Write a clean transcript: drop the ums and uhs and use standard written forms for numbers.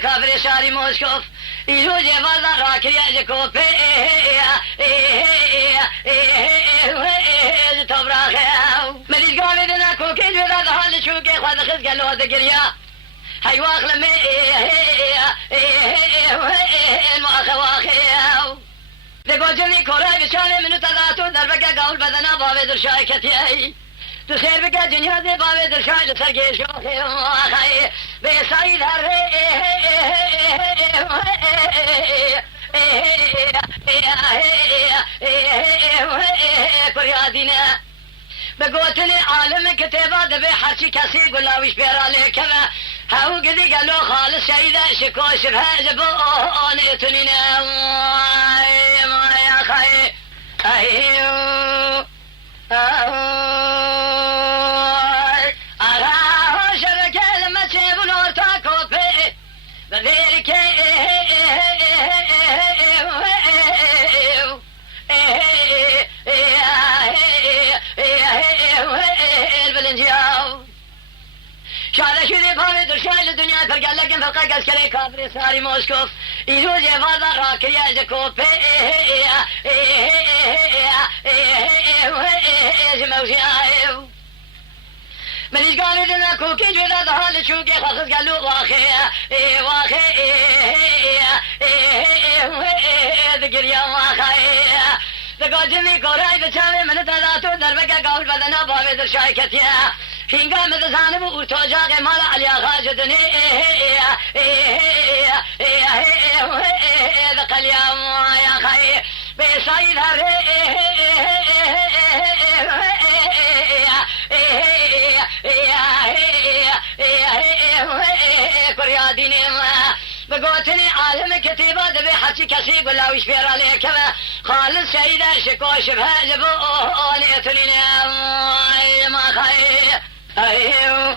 كافر شاري موسكوف يجوز فضل راكي يجكوف تبراخي مليش قامي دنا كوكين في ذا هال شوكي خذ خذ قالوا ذكريا هاي واخل ما خواخي ذكو جني كوراي بشاني منو تذاتو دربك قول بدنا بابي درشاي كتياي تخير بك جنيا دي بابي درشاي لسرقي شوخي واخي بيسايد هري كريادينا بقوتني عالم كتابة دبي حرشي كسي قلاويش بيرالي كما هاو قدي قالو خالص شايدة شكو شبه جبون اتنينا ما يا خي ايو أراه شبكة لما تشيبو نور تاكو بي بذيرك البلنجياو شاده شده پاوی درشای لدنیا فرقل لکن فرقه کسکره کافر ساری موسکوف ایروز فاضا راکری اجکوف موزیایو ملیش قامی دنا کوکی جودا دهال چوکی خاص گلو واخی دگریا واخی دگا جمی کورای بچاوی من تداتو دربکه قول بدنا پاوی درشای کتیا هنگا مدزانم ارتوجاق مال علی آقا جدنی دقلیا یا خی بیساید هر کریادینی بقوتني عالم كتيبة دبي حكي كسي قلاوش بير عليك خالص شهيدة شكو شبه جبون اتنين ما خير ايو